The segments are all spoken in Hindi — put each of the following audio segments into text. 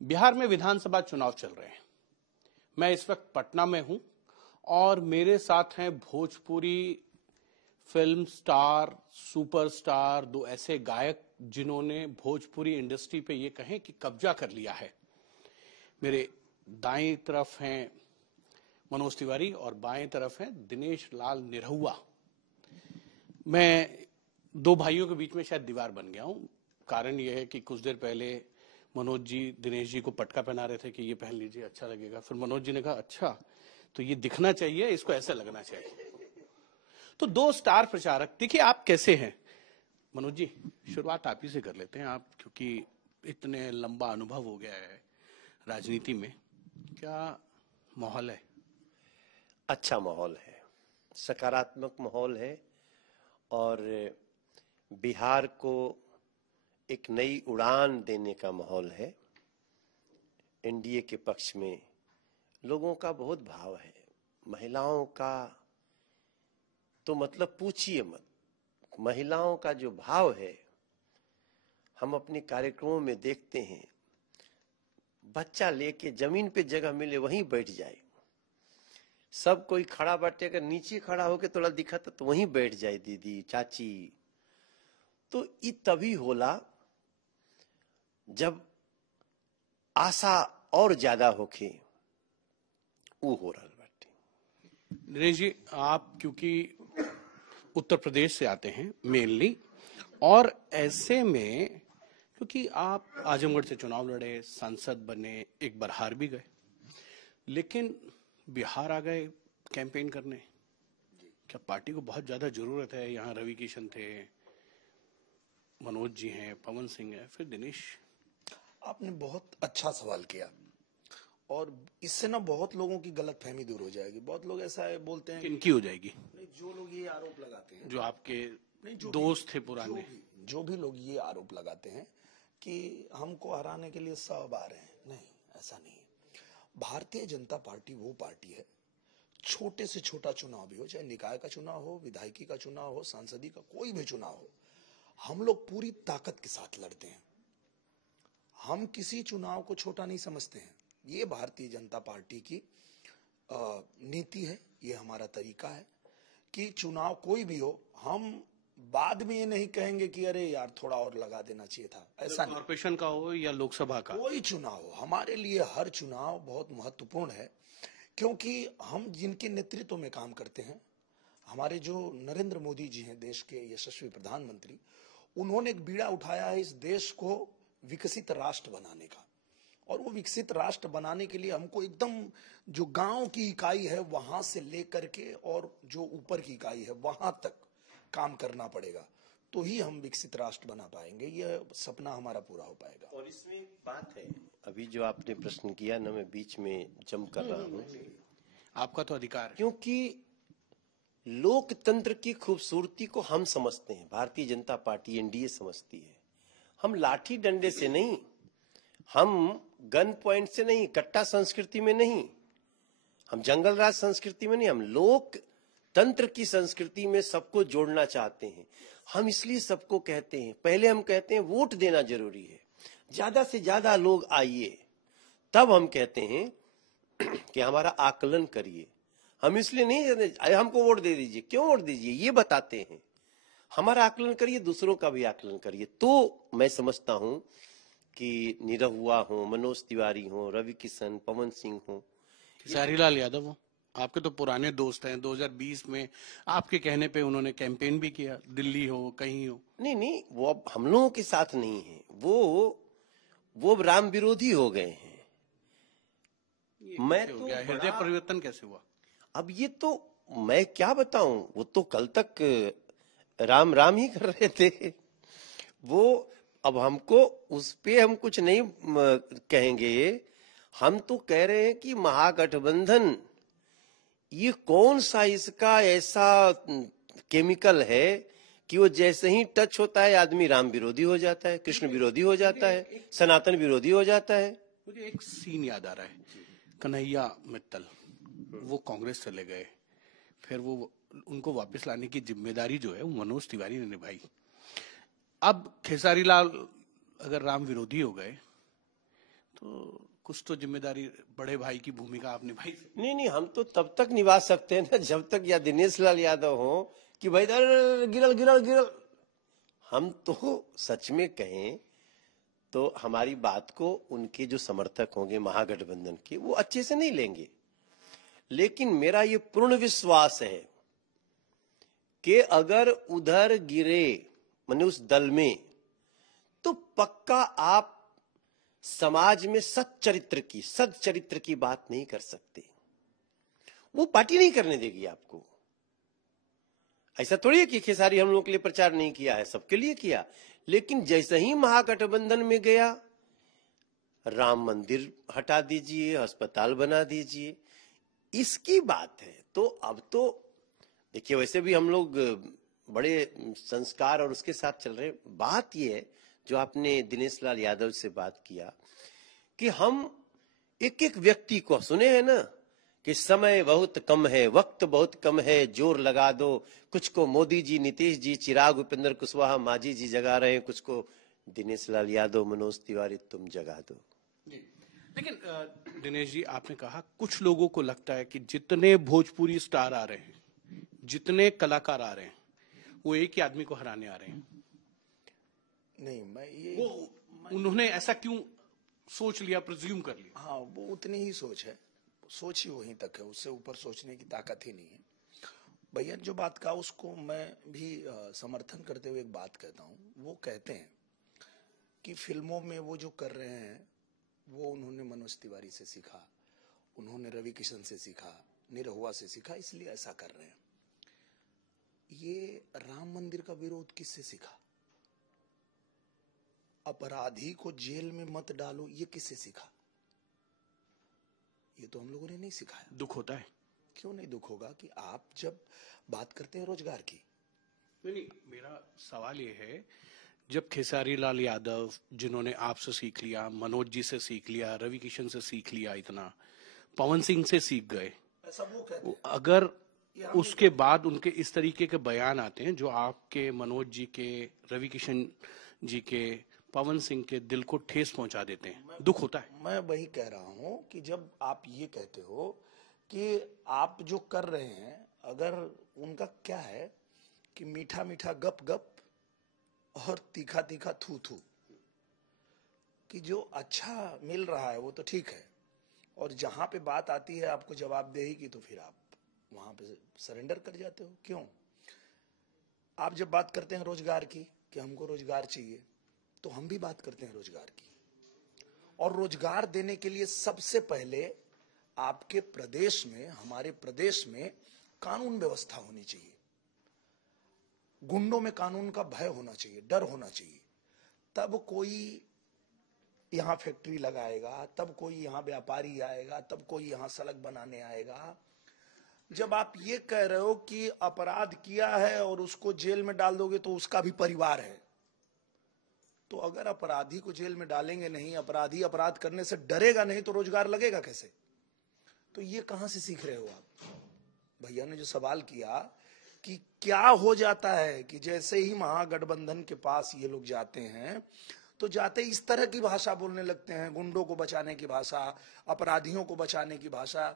बिहार में विधानसभा चुनाव चल रहे हैं। मैं इस वक्त पटना में हूं और मेरे साथ हैं भोजपुरी फिल्म स्टार, सुपरस्टार, दो ऐसे गायक जिन्होंने भोजपुरी इंडस्ट्री पे ये कहें कि कब्जा कर लिया है। मेरे दाएं तरफ हैं मनोज तिवारी और बाएं तरफ हैं दिनेश लाल निरहुआ। मैं दो भाइयों के बीच में शायद दीवार बन गया हूं। कारण यह है कि कुछ देर पहले मनोज जी दिनेश जी को पटका पहना रहे थे कि ये पहन लीजिए, अच्छा लगेगा। फिर मनोज जी ने कहा अच्छा तो ये दिखना चाहिए, इसको ऐसा लगना चाहिए। तो दो स्टार प्रचारक। देखिए आप कैसे हैं मनोज जी, शुरुआत आप ही से कर लेते हैं आप, क्योंकि इतने लंबा अनुभव हो गया है राजनीति में। क्या माहौल है? अच्छा माहौल है, सकारात्मक माहौल है और बिहार को एक नई उड़ान देने का माहौल है। एनडीए के पक्ष में लोगों का बहुत भाव है, महिलाओं का तो मतलब पूछिए मत। महिलाओं का जो भाव है हम अपने कार्यक्रमों में देखते हैं। बच्चा लेके जमीन पे जगह मिले वहीं बैठ जाए, सब कोई खड़ा बैठे, अगर नीचे खड़ा होके थोड़ा दिखा तो वहीं बैठ जाए दीदी चाची। तो ये तभी होला जब आशा और ज्यादा होके वो हो रहा बाटे। दिनेश जी, आप क्योंकि उत्तर प्रदेश से आते हैं मेनली, और ऐसे में क्योंकि आप आजमगढ़ से चुनाव लड़े, सांसद बने, एक बार हार भी गए, लेकिन बिहार आ गए कैंपेन करने। क्या पार्टी को बहुत ज्यादा जरूरत है? यहाँ रवि किशन थे, मनोज जी हैं, पवन सिंह है, फिर दिनेश। आपने बहुत अच्छा सवाल किया और इससे ना बहुत लोगों की गलतफहमी दूर हो जाएगी। बहुत लोग ऐसा है बोलते हैं किनकी हो जाएगी? नहीं, जो लोग ये आरोप लगाते हैं, जो आपके नहीं, दोस्त थे पुराने, जो भी लोग ये आरोप लगाते हैं कि हमको हराने के लिए सब आ रहे हैं, नहीं, ऐसा नहीं है। भारतीय जनता पार्टी वो पार्टी है, छोटे से छोटा चुनाव भी हो, चाहे निकाय का चुनाव हो, विधायकी का चुनाव हो, सांसदी का कोई भी चुनाव हो, हम लोग पूरी ताकत के साथ लड़ते हैं। हम किसी चुनाव को छोटा नहीं समझते हैं। ये भारतीय जनता पार्टी की नीति है, ये हमारा तरीका है कि चुनाव कोई भी हो, हम बाद में ये नहीं कहेंगे कि अरे यार थोड़ा और लगा देना चाहिए था, ऐसा नहीं। कॉर्पोरेशन का हो या लोकसभा का, कोई चुनाव हो, हमारे लिए हर चुनाव बहुत महत्वपूर्ण है, क्योंकि हम जिनके नेतृत्व में काम करते हैं, हमारे जो नरेंद्र मोदी जी हैं, देश के यशस्वी प्रधानमंत्री, उन्होंने एक बीड़ा उठाया है इस देश को विकसित राष्ट्र बनाने का। और वो विकसित राष्ट्र बनाने के लिए हमको एकदम जो गांव की इकाई है वहां से लेकर के और जो ऊपर की इकाई है वहां तक काम करना पड़ेगा, तो ही हम विकसित राष्ट्र बना पाएंगे। ये सपना हमारा पूरा हो पाएगा। और इसमें एक बात है, अभी जो आपने प्रश्न किया ना, मैं बीच में जम कर रहा हूँ, आपका तो अधिकार है। क्योंकि लोकतंत्र की खूबसूरती को हम समझते हैं, भारतीय जनता पार्टी एनडीए समझती है। हम लाठी डंडे से नहीं, हम गन पॉइंट से नहीं, कट्टा संस्कृति में नहीं, हम जंगल राज संस्कृति में नहीं, हम लोकतंत्र की संस्कृति में सबको जोड़ना चाहते हैं। हम इसलिए सबको कहते हैं, पहले हम कहते हैं वोट देना जरूरी है, ज्यादा से ज्यादा लोग आइए, तब हम कहते हैं कि हमारा आकलन करिए। हम इसलिए नहीं हमको वोट दे दीजिए, क्यों वोट दीजिए ये बताते हैं। हमारा आकलन करिए, दूसरों का भी आकलन करिए। तो मैं समझता हूं कि निरहुआ हो, मनोज तिवारी हो, रवि किशन, पवन सिंह हो, खेसारीलाल यादव हो, आपके तो पुराने दोस्त हैं। 2020 में आपके कहने पे उन्होंने कैंपेन भी किया, दिल्ली हो कहीं हो। नहीं, वो अब हम लोगों के साथ नहीं है, वो राम विरोधी हो गए हैं। मैं तो हृदय परिवर्तन कैसे हुआ? अब ये तो मैं क्या बताऊं, वो तो कल तक राम राम ही कर रहे थे वो। अब हमको उस पे हम कुछ नहीं कहेंगे, हम तो कह रहे हैं कि महागठबंधन ये कौन सा इसका ऐसा केमिकल है कि वो जैसे ही टच होता है आदमी राम विरोधी हो जाता है, कृष्ण विरोधी हो जाता है, सनातन विरोधी हो जाता है। मुझे एक सीन याद आ रहा है, कन्हैया मित्तल वो कांग्रेस चले गए, फिर वो उनको वापस लाने की जिम्मेदारी जो है वो मनोज तिवारी ने निभाई। अब खेसारीलाल अगर राम विरोधी हो गए तो कुछ तो जिम्मेदारी बड़े भाई की भूमिका आप निभाई। नहीं, हम तो तब तक निभा सकते हैं ना जब तक या दिनेश लाल यादव हो कि भाई गिरल गिरल गिरल। हम तो सच में कहें तो हमारी बात को उनके जो समर्थक होंगे महागठबंधन के, वो अच्छे से नहीं लेंगे। लेकिन मेरा ये पूर्ण विश्वास है कि अगर उधर गिरे माने उस दल में, तो पक्का आप समाज में सच्चरित्र की बात नहीं कर सकते। वो पार्टी नहीं करने देगी आपको। ऐसा थोड़ी है कि खेसारी हम लोगों के लिए प्रचार नहीं किया है, सबके लिए किया। लेकिन जैसे ही महागठबंधन में गया, राम मंदिर हटा दीजिए, अस्पताल बना दीजिए, इसकी बात है। तो अब तो देखिए, वैसे भी हम लोग बड़े संस्कार और उसके साथ चल रहे। बात यह है जो आपने दिनेश लाल यादव से बात किया कि हम एक एक व्यक्ति को सुने हैं ना कि समय बहुत कम है, वक्त बहुत कम है, जोर लगा दो। कुछ को मोदी जी, नीतीश जी, चिराग, उपेंद्र कुशवाहा, मांझी जी जगा रहे हैं, कुछ को दिनेश लाल यादव, मनोज तिवारी तुम जगा दो। लेकिन दिनेश जी, आपने कहा कुछ लोगों को लगता है कि जितने भोजपुरी स्टार आ रहे हैं, जितने कलाकार आ रहे हैं, वो एक ही आदमी को हराने आ रहे हैं। नहीं, मैं ये उन्होंने ऐसा क्यों सोच लिया, प्रिज्यूम कर लिया? हाँ, वो उतनी ही सोच है, सोच ही वहीं तक है, उससे ऊपर सोचने की ताकत ही नहीं है। भैया जो बात कहा उसको मैं भी समर्थन करते हुए एक बात कहता हूँ। वो कहते हैं कि फिल्मों में वो जो कर रहे हैं वो उन्होंने मनोज तिवारी से सीखा, उन्होंने रवि किशन से सीखा, निरहुआ से सीखा, इसलिए ऐसा कर रहे हैं। ये राम मंदिर का विरोध किससे सीखा? अपराधी को जेल में मत डालो, ये किससे सीखा? ये तो हम लोगों ने नहीं सिखाया। दुख होता है। क्यों नहीं दुख होगा कि आप जब बात करते हैं रोजगार की। नहीं, मेरा सवाल ये है, जब खेसारी लाल यादव, जिन्होंने आपसे सीख लिया, मनोज जी से सीख लिया, रवि किशन से सीख लिया, इतना पवन सिंह से सीख गए, ऐसा वो कहते हैं। अगर उसके बाद उनके इस तरीके के बयान आते हैं जो आपके, मनोज जी के, रवि किशन जी के, पवन सिंह के दिल को ठेस पहुंचा देते हैं, दुख होता है। मैं वही कह रहा हूं कि जब आप ये कहते हो कि आप जो कर रहे हैं, अगर उनका क्या है कि मीठा मीठा गप गप और तीखा तीखा थू थू, कि जो अच्छा मिल रहा है वो तो ठीक है, और जहां पे बात आती है आपको जवाबदेही की, तो फिर आप वहां पे सरेंडर कर जाते हो। क्यों? आप जब बात करते हैं रोजगार की कि हमको रोजगार चाहिए, तो हम भी बात करते हैं रोजगार की, और रोजगार देने के लिए सबसे पहले आपके प्रदेश में, हमारे प्रदेश में कानून व्यवस्था होनी चाहिए। गुंडों में कानून का भय होना चाहिए, डर होना चाहिए। तब कोई यहां फैक्ट्री लगाएगा, तब कोई यहां व्यापारी आएगा, तब कोई यहां सड़क बनाने आएगा। जब आप ये कह रहे हो कि अपराध किया है और उसको जेल में डाल दोगे तो उसका भी परिवार है, तो अगर अपराधी को जेल में डालेंगे नहीं, अपराधी अपराध करने से डरेगा नहीं, तो रोजगार लगेगा कैसे? तो ये कहां से सीख रहे हो आप? भैया ने जो सवाल किया कि क्या हो जाता है कि जैसे ही महागठबंधन के पास ये लोग जाते हैं, तो जाते इस तरह की भाषा बोलने लगते हैं, गुंडों को बचाने की भाषा, अपराधियों को बचाने की भाषा।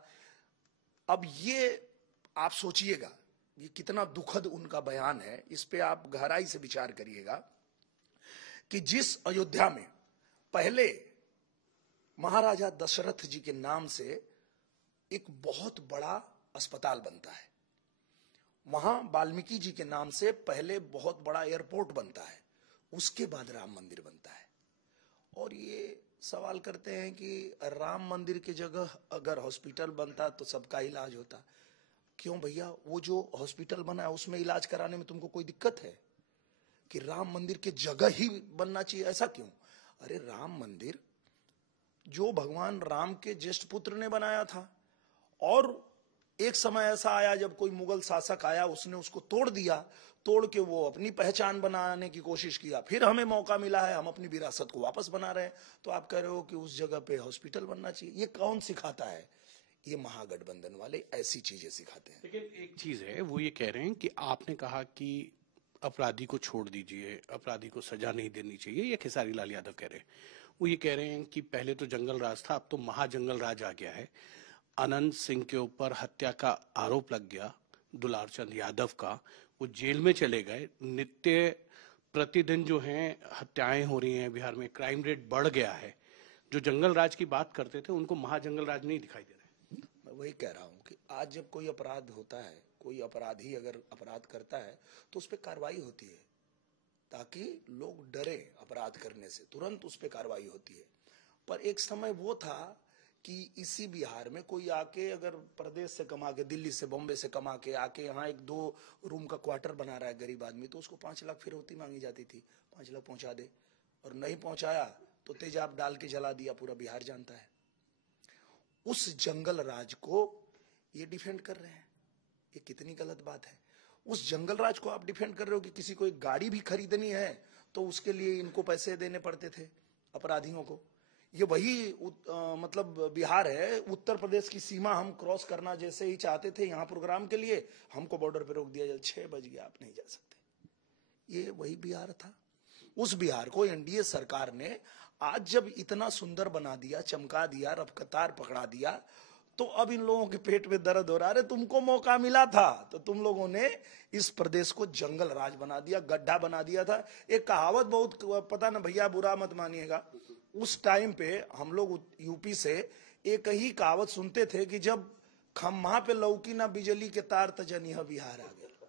अब ये आप सोचिएगा, ये कितना दुखद उनका बयान है। इस पे आप गहराई से विचार करिएगा कि जिस अयोध्या में पहले महाराजा दशरथ जी के नाम से एक बहुत बड़ा अस्पताल बनता है, वहां वाल्मीकि जी के नाम से पहले बहुत बड़ा एयरपोर्ट बनता है, उसके बाद राम मंदिर बनता है। और ये सवाल करते हैं कि राम मंदिर की जगह अगर हॉस्पिटल बनता तो सबका इलाज होता। क्यों भैया? वो जो हॉस्पिटल बना है उसमें इलाज कराने में तुमको कोई दिक्कत है कि राम मंदिर की जगह ही बनना चाहिए? ऐसा क्यों? अरे राम मंदिर जो भगवान राम के ज्येष्ठ पुत्र ने बनाया था, और एक समय ऐसा आया जब कोई मुगल शासक आया, उसने उसको तोड़ दिया, तोड़ के वो अपनी पहचान बनाने की कोशिश किया, फिर हमें मौका मिला है, हम अपनी विरासत को वापस बना रहे हैं, तो आप कह रहे हो कि उस जगह पे हॉस्पिटल बनना चाहिए? ये कौन सिखाता है? ये महागठबंधन वाले ऐसी चीजें सिखाते हैं। लेकिन एक चीज है, वो ये कह रहे हैं कि आपने कहा कि अपराधी को छोड़ दीजिए, अपराधी को सजा नहीं देनी चाहिए, ये खेसारी लाल यादव कह रहे हैं। वो ये कह रहे हैं कि पहले तो जंगल राज था, अब तो महाजंगल राज आ गया है। अनंत सिंह के ऊपर हत्या का आरोप लग गया, दुलार चंद यादव का, वो जेल में चले गए। नित्य प्रतिदिन जो है हत्याएं हो रही हैं बिहार में, क्राइम रेट बढ़ गया है। जो जंगल राज की बात करते थे उनको महाजंगल राज नहीं दिखाई दे रहा है। मैं वही कह रहा हूँ कि आज जब कोई अपराध होता है, कोई अपराधी अगर अपराध करता है तो उस पर कार्रवाई होती है, ताकि लोग डरे अपराध करने से, तुरंत उस पर कार्रवाई होती है। पर एक समय वो था कि इसी बिहार में कोई आके अगर प्रदेश से कमा के, दिल्ली से, बॉम्बे से कमा के आके यहाँ 1-2 रूम का क्वार्टर बना रहा है गरीब आदमी, तो उसको 5 लाख फिरौती मांगी जाती थी, 5 लाख पहुंचा दे, और नहीं पहुंचाया तो तेजाब डाल के जला दिया, पूरा बिहार जानता है। उस जंगल राज को ये डिफेंड कर रहे हैं, ये कितनी गलत बात है। उस जंगल राज को आप डिफेंड कर रहे हो कि किसी को एक गाड़ी भी खरीदनी है तो उसके लिए इनको पैसे देने पड़ते थे अपराधियों को। ये वही मतलब बिहार है, उत्तर प्रदेश की सीमा हम क्रॉस करना जैसे ही चाहते थे यहाँ प्रोग्राम के लिए, हमको बॉर्डर पे रोक दिया, 6 बज गया, आप नहीं जा सकते। ये वही बिहार था। उस बिहार को एनडीए सरकार ने आज जब इतना सुंदर बना दिया, चमका दिया, रफ्तार पकड़ा दिया, तो अब इन लोगों के पेट में दर्द हो रहा है। तुमको मौका मिला था तो तुम लोगों ने इस प्रदेश को जंगल राज बना दिया, गड्ढा बना दिया था। एक कहावत बहुत, पता ना भैया बुरा मत मानिएगा, उस टाइम पे हम लोग यूपी से एक ही कहावत सुनते थे कि जब खम्हा पे लौकी ना बिजली के तार त जनिहा बिहार आ गया।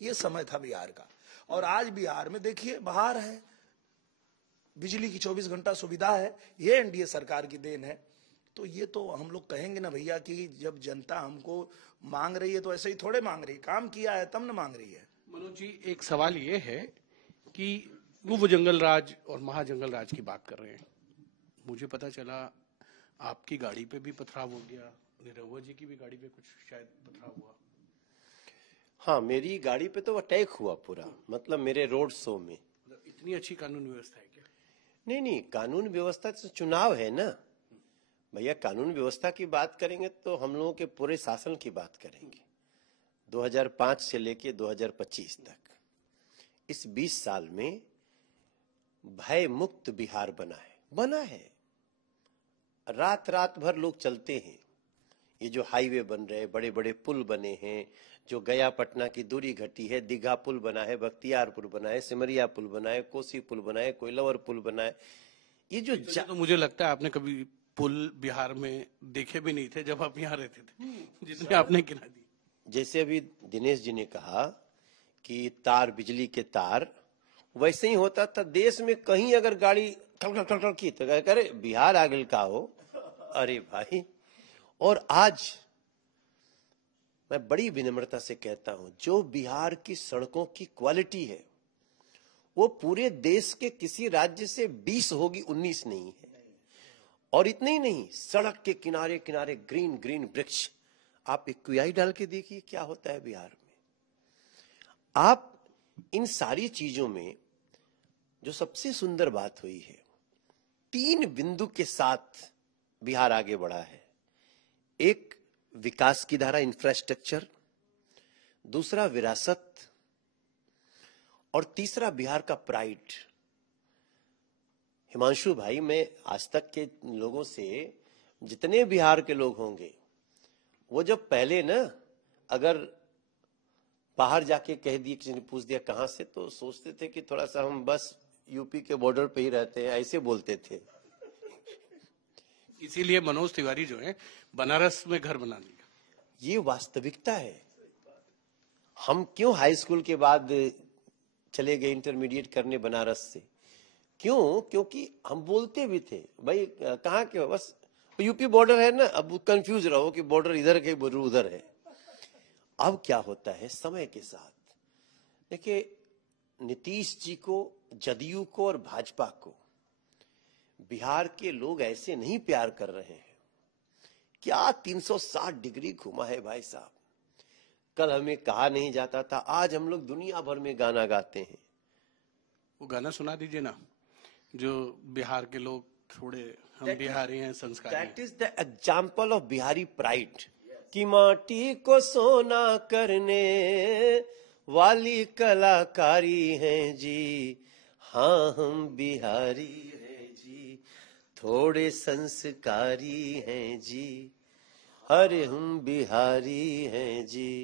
ये समय था बिहार का। और आज बिहार में देखिए बाहर है, बिजली की 24 घंटा सुविधा है, ये एनडीए सरकार की देन है। तो ये तो हम लोग कहेंगे ना भैया कि जब जनता हमको मांग रही है तो ऐसे ही थोड़े मांग रही है, काम किया है तब ना मांग रही है। मनोज जी, एक सवाल ये है कि वो जंगल राज और महाजंगल राज की बात कर रहे हैं, मुझे पता चला आपकी गाड़ी पे भी पथराव हो गया, निरहुआ जी की भी गाड़ी पे कुछ शायद पथराव हुआ। हाँ, मेरी गाड़ी पे तो अटैक हुआ पूरा, मतलब मेरे रोड शो में। इतनी अच्छी कानून व्यवस्था है क्या? नहीं, कानून व्यवस्था तो चुनाव है ना भैया। कानून व्यवस्था की बात करेंगे तो हम लोगों के पूरे शासन की बात करेंगे, 2005 से लेके 2025 तक। इस 20 साल में भय मुक्त बिहार बना है। रात रात भर लोग चलते हैं। ये जो हाईवे बन रहे, बड़े बड़े पुल बने हैं, जो गया पटना की दूरी घटी है, दीघा पुल बना है, बख्तियारपुर बना है, सिमरिया पुल बना है, कोसी पुल बना है, कोइलवर पुल बना है। ये जो तो मुझे लगता है आपने कभी पुल बिहार में देखे भी नहीं थे जब आप यहाँ रहते थे, जितने आपने गिना दी। जैसे अभी दिनेश जी ने कहा कि तार, बिजली के तार, वैसे ही होता था देश में। कहीं अगर गाड़ी ठक ठक ठक की तो करे बिहार आगे का हो, अरे भाई। और आज मैं बड़ी विनम्रता से कहता हूं, जो बिहार की सड़कों की क्वालिटी है वो पूरे देश के किसी राज्य से 20 होगी, 19 नहीं है। और इतना ही नहीं, सड़क के किनारे किनारे ग्रीन ग्रीन वृक्ष। आप एक क्यूआई डाल के देखिए क्या होता है बिहार में। आप इन सारी चीजों में जो सबसे सुंदर बात हुई है, 3 बिंदु के साथ बिहार आगे बढ़ा है। एक, विकास की धारा, इंफ्रास्ट्रक्चर। दूसरा, विरासत। और तीसरा, बिहार का प्राइड। हिमांशु भाई, मैं आज तक के लोगों से, जितने बिहार के लोग होंगे, वो जब पहले ना अगर बाहर जाके कह दिए, किसी ने पूछ दिया कहां से, तो सोचते थे कि थोड़ा सा हम बस यूपी के बॉर्डर पे ही रहते हैं, ऐसे बोलते थे। इसीलिए मनोज तिवारी जो है बनारस में घर बना लिया। ये वास्तविकता है। हम क्यों हाई स्कूल के बाद चले गए इंटरमीडिएट करने बनारस से? क्यों? क्योंकि हम बोलते भी थे भाई कहाँ के हो, बस यूपी बॉर्डर है ना, अब कंफ्यूज रहो कि बॉर्डर इधर के बॉर्डर उधर है। अब क्या होता है समय के साथ, देखिए नीतीश जी को, जदयू को और भाजपा को बिहार के लोग ऐसे नहीं प्यार कर रहे हैं। क्या 360 डिग्री घुमा है भाई साहब। कल हमें कहा नहीं जाता था, आज हम लोग दुनिया भर में गाना गाते हैं। वो गाना सुना दीजिए ना, जो बिहार के लोग थोड़े, हम बिहारी हैं, संस्कारी हैं। That is the example of Bihari pride, कि माटी को सोना करने वाली कलाकारी हैं जी, हाँ हम बिहारी हैं जी। थोड़े संस्कारी हैं जी, अरे हम बिहारी हैं जी,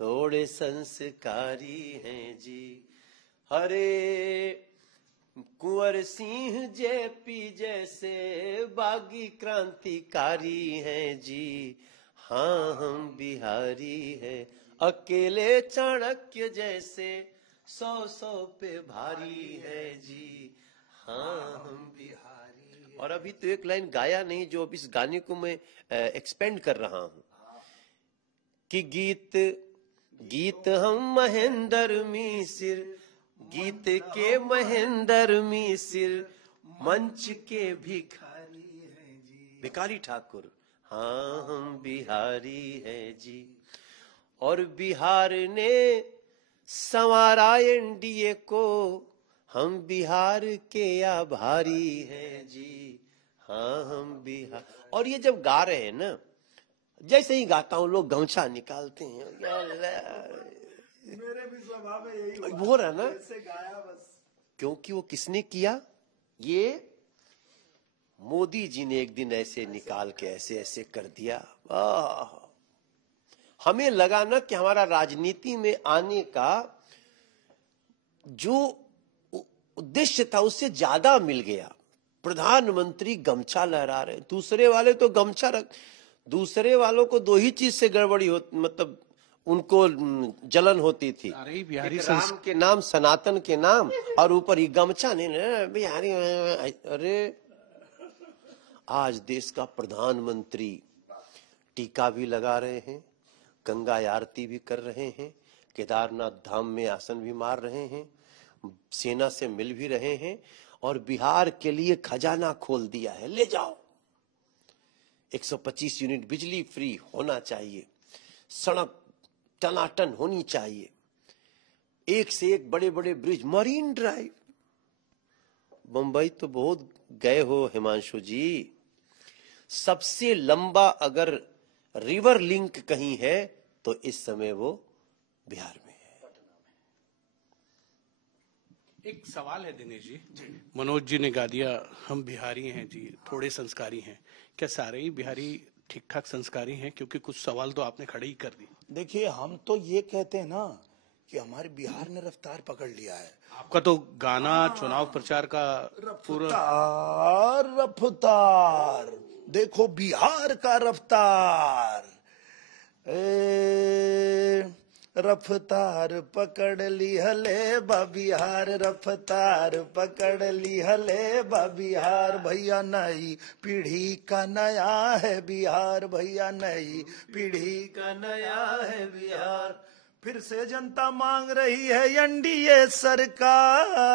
थोड़े संस्कारी हैं जी। अरे कुंवर सिंह जेपी जैसे बागी क्रांतिकारी हैं जी, हाँ हम बिहारी हैं। अकेले चाणक्य जैसे 100 पे भारी है जी, हाँ हम बिहारी। और अभी तो एक लाइन गाया नहीं, जो अब इस गाने को मैं एक्सपेंड कर रहा हूं कि गीत हम महेंद्र मिसिर, गीत के महेंद्र मिसिर, मंच के भिखारी है जी, भिखारी ठाकुर, हाँ हम बिहारी है जी। और बिहार ने संवारा एनडीए को, हम बिहार के आभारी हैं जी, हाँ हम बिहार। और ये जब गा रहे हैं ना, जैसे ही गाता हूं लोग गमछा निकालते हैं, मेरे भी स्वभाव में यही हो रहा ना, ऐसे गाया बस। क्योंकि वो किसने किया, ये मोदी जी ने एक दिन ऐसे निकाल के ऐसे ऐसे कर दिया। हमें लगा ना कि हमारा राजनीति में आने का जो उद्देश्य था उससे ज्यादा मिल गया। प्रधानमंत्री गमछा लहरा रहे, दूसरे वाले तो गमछा रख, दूसरे वालों को दो ही चीज से गड़बड़ी हो, मतलब उनको जलन होती थी, बिहारी एक राम के नाम, सनातन के नाम, और ऊपर ही गमछा नहीं, बिहारी। अरे आज देश का प्रधानमंत्री टीका भी लगा रहे हैं, गंगा आरती भी कर रहे हैं, केदारनाथ धाम में आसन भी मार रहे हैं, सेना से मिल भी रहे हैं, और बिहार के लिए खजाना खोल दिया है, ले जाओ 125 यूनिट बिजली फ्री होना चाहिए, सड़क टनाटन होनी चाहिए, एक से एक बड़े बड़े ब्रिज, मरीन ड्राइव। मुंबई तो बहुत गए हो हिमांशु जी, सबसे लंबा अगर रिवर लिंक कहीं है तो इस समय वो बिहार में है। एक सवाल है दिनेश जी, मनोज जी ने गा दिया हम बिहारी हैं जी, थोड़े संस्कारी हैं, क्या सारे ही बिहारी ठीक ठाक संस्कारी हैं? क्योंकि कुछ सवाल तो आपने खड़े ही कर दिए। देखिए, हम तो ये कहते हैं ना कि हमारे बिहार ने रफ्तार पकड़ लिया है। आपका तो गाना चुनाव प्रचार का पूरा रफ्तार रफ्तार, देखो बिहार का रफ्तार, रफ्तार पकड़ ली हले बिहार, रफ्तार पकड़ ली हले बिहार, भैया नई पीढ़ी का नया है बिहार, भैया नई पीढ़ी का नया है बिहार। फिर से जनता मांग रही है एनडीए सरकार,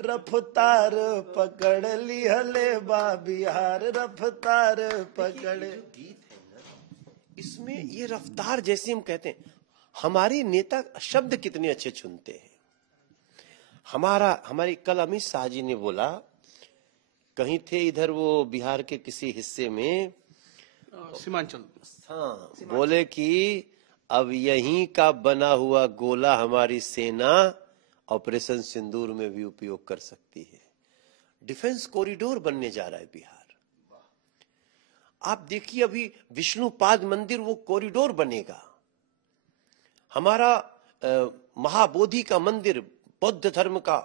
रफ्तार पकड़ ली हले बिहार, रफ्तार पकड़। गीत है ना, इसमें ये रफ्तार जैसे हम कहते हैं, हमारे नेता शब्द कितने अच्छे चुनते हैं। हमारी कल अमित शाह जी ने बोला, कहीं थे इधर वो बिहार के किसी हिस्से में, सीमांचल, हाँ, बोले कि अब यहीं का बना हुआ गोला हमारी सेना ऑपरेशन सिंदूर में भी उपयोग कर सकती है। डिफेंस कॉरिडोर बनने जा रहा है बिहार। आप देखिए, अभी विष्णुपाद मंदिर वो कॉरिडोर बनेगा। हमारा महाबोधि का मंदिर, बौद्ध धर्म का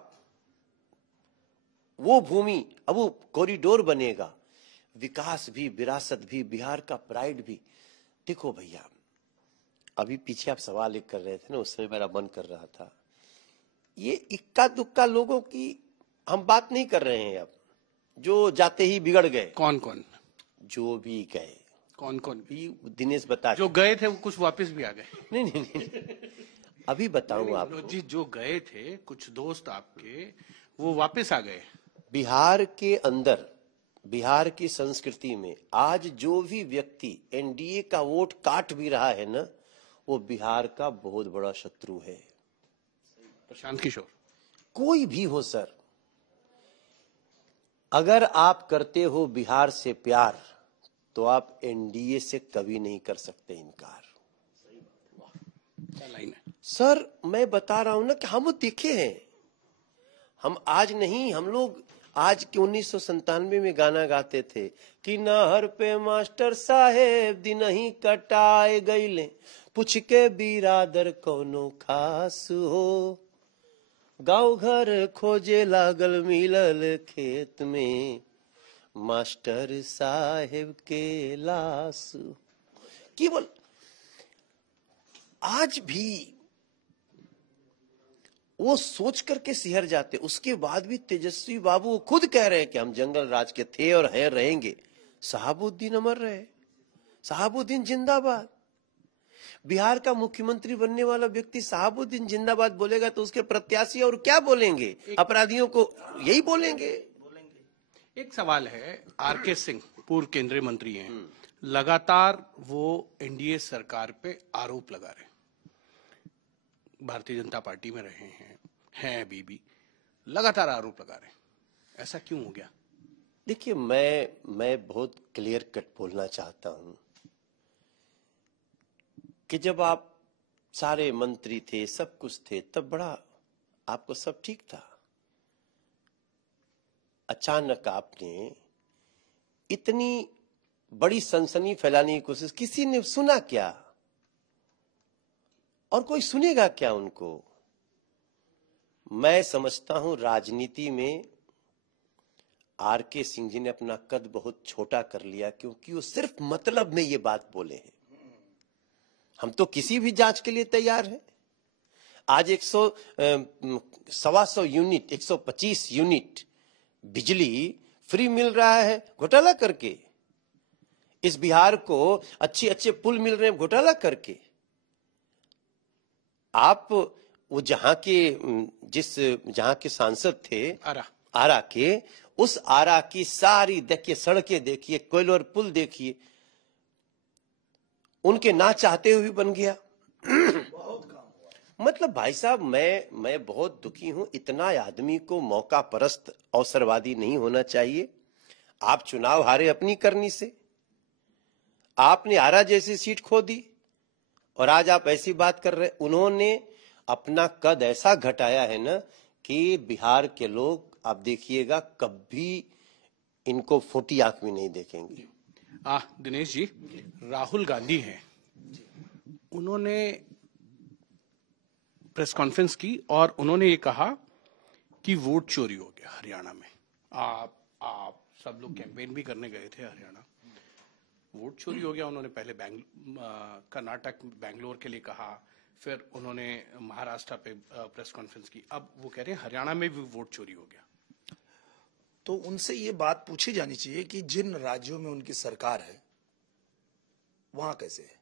वो भूमि, अब वो कॉरिडोर बनेगा। विकास भी, विरासत भी, बिहार का प्राइड भी। देखो भैया, अभी पीछे आप सवाल एक कर रहे थे ना, उस समय मेरा मन कर रहा था, ये इक्का दुक्का लोगों की हम बात नहीं कर रहे हैं अब, जो जाते ही बिगड़ गए। कौन कौन? जो भी गए, कौन कौन भी दिनेश बता। जो गए थे वो कुछ वापस भी आ गए? नहीं नहीं नहीं, अभी बताऊं आपको जी। जो गए थे कुछ दोस्त आपके, वो वापस आ गए। बिहार के अंदर, बिहार की संस्कृति में आज जो भी व्यक्ति एनडीए का वोट काट भी रहा है ना, वो बिहार का बहुत बड़ा शत्रु है। प्रशांत किशोर, कोई भी हो सर, अगर आप करते हो बिहार से प्यार तो आप एनडीए से कभी नहीं कर सकते इनकार। क्या लाइन है सर, मैं बता रहा हूं ना कि हम वो देखे हैं। हम आज नहीं, हम लोग आज के 1997 में गाना गाते थे कि नहर पे मास्टर साहेब दिन ही कटाए गईले, पूछ के बिरादर कौनो खास हो, गाँव घर खोजे लागल मिलल खेत में मास्टर साहेब के लाश। केवल आज भी वो सोच करके सिहर जाते। उसके बाद भी तेजस्वी बाबू खुद कह रहे हैं कि हम जंगल राज के थे और हैं, रहेंगे। शहाबुद्दीन अमर रहे, शहाबुद्दीन जिंदाबाद। बिहार का मुख्यमंत्री बनने वाला व्यक्ति शहाबुद्दीन जिंदाबाद बोलेगा तो उसके प्रत्याशी और क्या बोलेंगे? अपराधियों को यही बोलेंगे। एक सवाल है, आरके सिंह पूर्व केंद्रीय मंत्री हैं, लगातार वो एनडीए सरकार पे आरोप लगा रहे, भारतीय जनता पार्टी में रहे हैं अभी भी, लगातार आरोप लगा रहे, ऐसा क्यों हो गया? देखिए, मैं बहुत क्लियर कट बोलना चाहता हूं कि जब आप सारे मंत्री थे, सब कुछ थे, तब बड़ा आपको सब ठीक था। अचानक आपने इतनी बड़ी सनसनी फैलाने की कोशिश, किसी ने सुना क्या? और कोई सुनेगा क्या उनको? मैं समझता हूं राजनीति में आरके सिंह जी ने अपना कद बहुत छोटा कर लिया, क्योंकि वो सिर्फ मतलब में ये बात बोले हैं। हम तो किसी भी जांच के लिए तैयार हैं। आज 125 यूनिट 125 यूनिट बिजली फ्री मिल रहा है घोटाला करके। इस बिहार को अच्छे अच्छे पुल मिल रहे हैं घोटाला करके। आप वो जहां के सांसद थे आरा के, उस आरा की सारी देखिए सड़कें देखिए, कोयलवर पुल देखिए, उनके ना चाहते हुए बन गया। मतलब भाई साहब, मैं बहुत दुखी हूं। इतना आदमी को मौका परस्त अवसरवादी नहीं होना चाहिए। आप चुनाव हारे अपनी करनी से, आपने आरा जैसी सीट खो दी और आज आप ऐसी बात कर रहे। उन्होंने अपना कद ऐसा घटाया है ना कि बिहार के लोग आप देखिएगा कभी इनको फूटी आंख में नहीं देखेंगे। दिनेश जी, राहुल गांधी हैं, उन्होंने प्रेस कॉन्फ्रेंस की और उन्होंने ये कहा कि वोट चोरी हो गया हरियाणा में। आप सब लोग कैंपेन भी करने गए थे हरियाणा, वोट चोरी हो गया। उन्होंने पहले कर्नाटक बैंगलोर के लिए कहा, फिर उन्होंने महाराष्ट्र पे प्रेस कॉन्फ्रेंस की, अब वो कह रहे हैं हरियाणा में भी वोट चोरी हो गया। तो उनसे ये बात पूछी जानी चाहिए कि जिन राज्यों में उनकी सरकार है वहां कैसे है।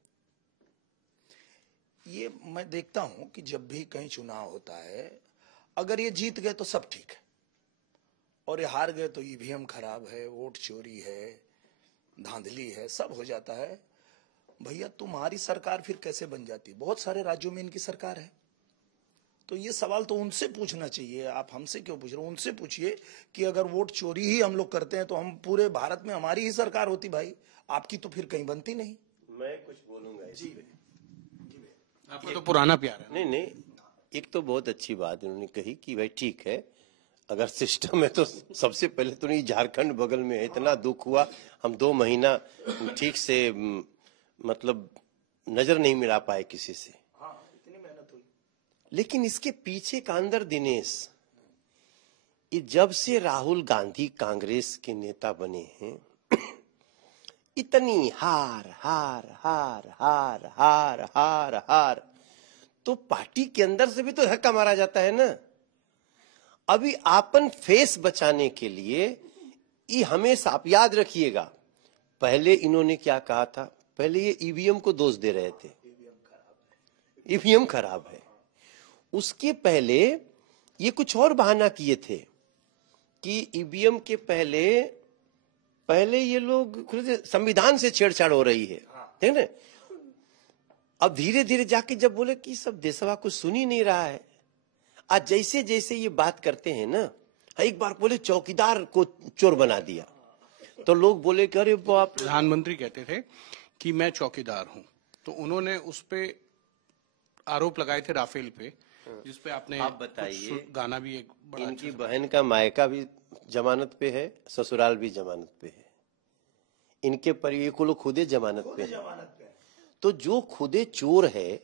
ये मैं देखता हूं कि जब भी कहीं चुनाव होता है, अगर ये जीत गए तो सब ठीक है, और ये हार गए तो ईवीएम खराब है, वोट चोरी है, धांधली है, सब हो जाता है। भैया तुम्हारी सरकार फिर कैसे बन जाती? बहुत सारे राज्यों में इनकी सरकार है। तो ये सवाल तो उनसे पूछना चाहिए, आप हमसे क्यों पूछ रहे हो? उनसे पूछिए कि अगर वोट चोरी ही हम लोग करते हैं तो हम पूरे भारत में हमारी ही सरकार होती भाई, आपकी तो फिर कहीं बनती नहीं। मैं कुछ बोलूंगा जी आपका तो पुराना प्यार है। नहीं, एक तो बहुत अच्छी बात उन्होंने कही कि भाई ठीक है, अगर सिस्टम है तो सबसे पहले तो नहीं, झारखंड बगल में है, इतना दुख हुआ, हम 2 महीना ठीक से मतलब नजर नहीं मिला पाए किसी से। इतनी मेहनत हुई। लेकिन इसके पीछे का अंदर दिनेश, ये जब से राहुल गांधी कांग्रेस के नेता बने हैं, इतनी हार हार हार हार हार हार हार, तो पार्टी के अंदर से भी तो धक्का मारा जाता है ना। अभी आपन फेस बचाने के लिए ये हमेशा आप याद रखिएगा, पहले इन्होंने क्या कहा था? पहले ये ईवीएम को दोष दे रहे थे, ईवीएम खराब है। उसके पहले ये कुछ और बहाना किए थे कि ईवीएम के पहले ये लोग संविधान से छेड़छाड़ हो रही है, ठीक ना। अब धीरे धीरे जाके जब बोले कि सब देशवा कुछ सुन ही नहीं रहा है, आज जैसे जैसे ये बात करते हैं ना, एक बार बोले चौकीदार को चोर बना दिया, तो लोग बोले कि अरे बाप। प्रधानमंत्री कहते थे कि मैं चौकीदार हूं, तो उन्होंने उस पे आरोप लगाए थे राफेल पे, जिसपे आपने आप बताइए, गाना भी एक बड़ा इनकी बहन का मायका भी जमानत पे है, ससुराल भी जमानत पे है, इनके परिवार को लोग खुदे जमानत पे है। तो जो खुदे चोर है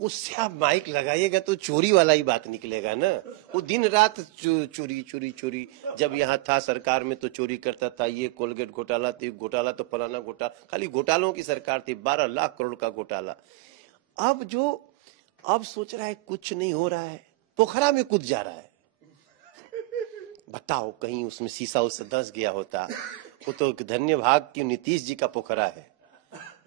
उससे आप माइक लगाइएगा तो चोरी वाला ही बात निकलेगा ना। वो दिन रात चोरी चोरी चोरी, जब यहाँ था सरकार में तो चोरी करता था, ये कोलगेट घोटाला तो घोटाला, तो फलाना घोटाला, खाली घोटालों की सरकार थी, 12 लाख करोड़ का घोटाला। अब सोच रहा है कुछ नहीं हो रहा है, पोखरा में कूद जा रहा है। बताओ, कहीं उसमें शीशा उससे धंस गया होता। वो तो धन्य भाग कि नीतीश जी का पोखरा है,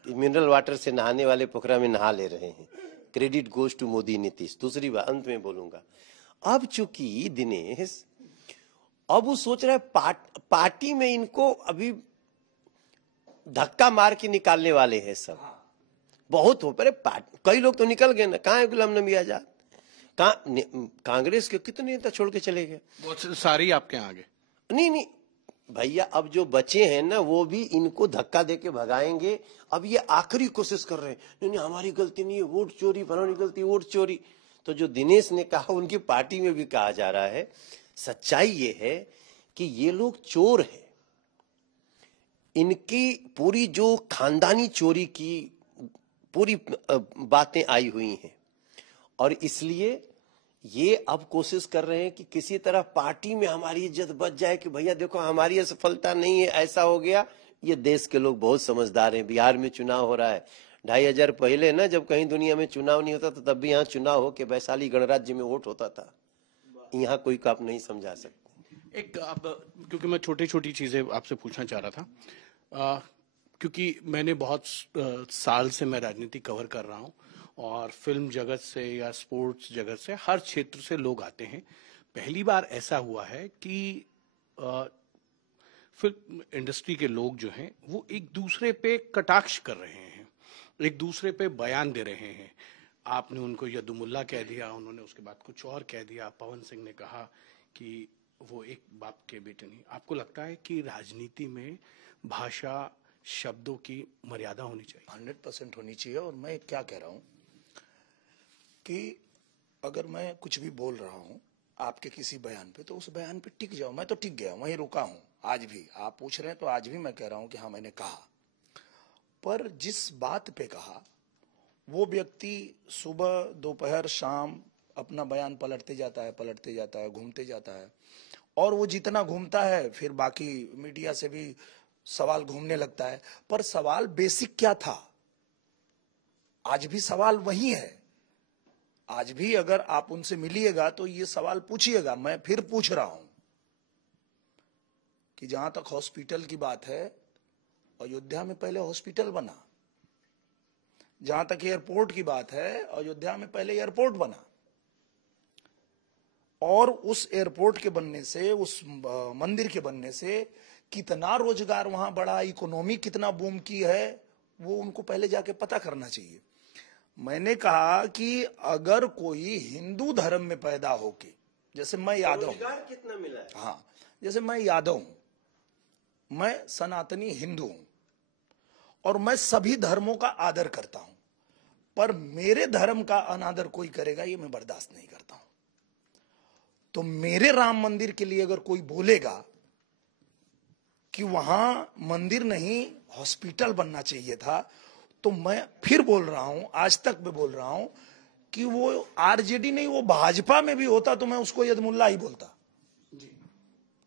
मिनरल वाटर से नहाने वाले पोखरा में नहा ले रहे हैं। Credit goes to Modi Nitish. दूसरी बात अंत में बोलूंगा, अब चूंकि दिनेश, अब वो सोच रहा है पार्टी में इनको अभी धक्का मार के निकालने वाले हैं सब। बहुत हो पर कई लोग तो निकल गए ना। कहाँ है गुलाम नबी आजाद? कहाँ कांग्रेस के कितने नेता छोड़ के चले गए? बहुत सारी आपके आगे। नहीं भैया, अब जो बचे हैं ना वो भी इनको धक्का देके भगाएंगे। अब ये आखिरी कोशिश कर रहे हैं, नहीं हमारी गलती नहीं है, वोट चोरी, फलानी गलती, वोट चोरी। तो जो दिनेश ने कहा उनकी पार्टी में भी कहा जा रहा है। सच्चाई ये है कि ये लोग चोर हैं। इनकी पूरी जो खानदानी चोरी की पूरी बातें आई हुई हैं, और इसलिए ये अब कोशिश कर रहे हैं कि किसी तरह पार्टी में हमारी इज्जत बच जाए कि भैया देखो हमारी असफलता नहीं है, ऐसा हो गया। ये देश के लोग बहुत समझदार हैं। बिहार में चुनाव हो रहा है, 2500 पहले ना, जब कहीं दुनिया में चुनाव नहीं होता था, तब भी यहाँ चुनाव हो के वैशाली गणराज्य में वोट होता था। यहाँ कोई को आप नहीं समझा सकते। एक अब क्योंकि मैं छोटी छोटी चीजें आपसे पूछना चाह रहा था, क्योंकि मैंने बहुत साल से मैं राजनीति कवर कर रहा हूँ, और फिल्म जगत से या स्पोर्ट्स जगत से, हर क्षेत्र से लोग आते हैं। पहली बार ऐसा हुआ है कि फिल्म इंडस्ट्री के लोग जो हैं वो एक दूसरे पे कटाक्ष कर रहे हैं, एक दूसरे पे बयान दे रहे हैं। आपने उनको यदुमुल्ला कह दिया, उन्होंने उसके बाद कुछ और कह दिया। पवन सिंह ने कहा कि वो एक बाप के बेटे नहीं। आपको लगता है कि राजनीति में भाषा, शब्दों की मर्यादा होनी चाहिए? 100% होनी चाहिए। और मैं क्या कह रहा हूं कि अगर मैं कुछ भी बोल रहा हूं आपके किसी बयान पे, तो उस बयान पे टिक जाओ। मैं तो टिक गया, वहीं रुका हूं। आज भी आप पूछ रहे हैं तो आज भी मैं कह रहा हूं कि हाँ मैंने कहा। पर जिस बात पे कहा वो व्यक्ति सुबह दोपहर शाम अपना बयान पलटते जाता है, घूमते जाता है। और वो जितना घूमता है फिर बाकी मीडिया से भी सवाल घूमने लगता है। पर सवाल बेसिक क्या था? आज भी सवाल वही है। आज भी अगर आप उनसे मिलिएगा तो ये सवाल पूछिएगा। मैं फिर पूछ रहा हूं कि जहां तक हॉस्पिटल की बात है, अयोध्या में पहले हॉस्पिटल बना। जहां तक एयरपोर्ट की बात है, अयोध्या में पहले एयरपोर्ट बना। और उस एयरपोर्ट के बनने से, उस मंदिर के बनने से कितना रोजगार वहां बढ़ा, इकोनॉमी कितना बूम की है, वो उनको पहले जाके पता करना चाहिए। मैंने कहा कि अगर कोई हिंदू धर्म में पैदा होके, जैसे मैं यादव हूं, कितना मिला है? हाँ, जैसे मैं यादव हूं, मैं सनातनी हिंदू हूं और मैं सभी धर्मों का आदर करता हूं, पर मेरे धर्म का अनादर कोई करेगा ये मैं बर्दाश्त नहीं करता हूं। तो मेरे राम मंदिर के लिए अगर कोई बोलेगा कि वहां मंदिर नहीं हॉस्पिटल बनना चाहिए था, तो मैं फिर बोल रहा हूं, आज तक मैं बोल रहा हूं कि वो आरजेडी नहीं, वो भाजपा में भी होता तो मैं उसको यदमुल्ला ही बोलता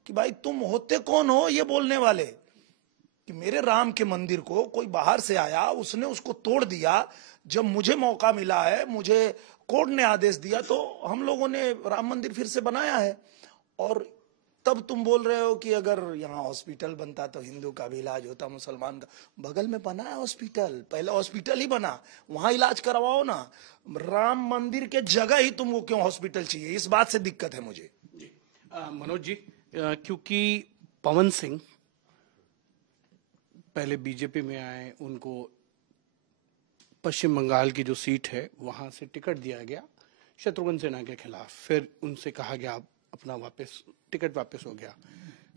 कि भाई तुम होते कौन हो ये बोलने वाले कि मेरे राम के मंदिर को कोई बाहर से आया, उसने उसको तोड़ दिया। जब मुझे मौका मिला है, मुझे कोर्ट ने आदेश दिया, तो हम लोगों ने राम मंदिर फिर से बनाया है। और तब तुम बोल रहे हो कि अगर यहाँ हॉस्पिटल बनता तो हिंदू का भी इलाज होता, मुसलमान का। बगल में बना है हॉस्पिटल, पहले हॉस्पिटल ही बना, वहां इलाज करवाओ ना। राम मंदिर के जगह ही तुमको क्यों हॉस्पिटल चाहिए? इस बात से दिक्कत है मुझे। मनोज जी, क्योंकि पवन सिंह पहले बीजेपी में आए, उनको पश्चिम बंगाल की जो सीट है वहां से टिकट दिया गया शत्रुघ्न सिन्हा के खिलाफ। फिर उनसे कहा गया अपना वापस टिकट वापस हो गया।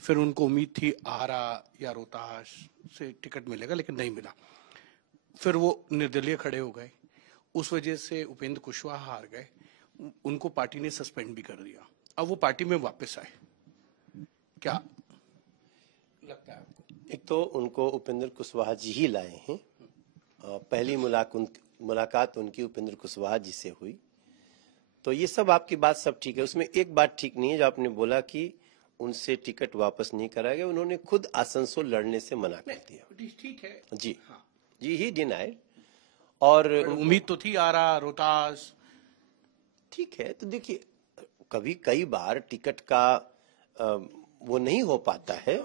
फिर उनको उम्मीद थी आरा या रोहतास से टिकट मिलेगा, लेकिन नहीं मिला। फिर वो निर्दलीय खड़े हो गए, उस वजह से उपेंद्र कुशवाहा हार गए, उनको पार्टी ने सस्पेंड भी कर दिया। अब वो पार्टी में वापस आए, क्या लगता है आपको? एक तो उनको उपेंद्र कुशवाहा जी ही लाए हैं। पहली मुलाकात उनकी उपेंद्र कुशवाहा जी से हुई, तो ये सब आपकी बात सब ठीक है। उसमें एक बात ठीक नहीं है जो आपने बोला कि उनसे टिकट वापस नहीं कराया गया। उन्होंने खुद आसनसोल लड़ने से मना कर दिया। ठीक है जी हाँ। जी, ही डिनाइड। और उम्मीद तो थी आरा रोहतास। ठीक है, तो देखिए कभी कई बार टिकट का वो नहीं हो पाता है।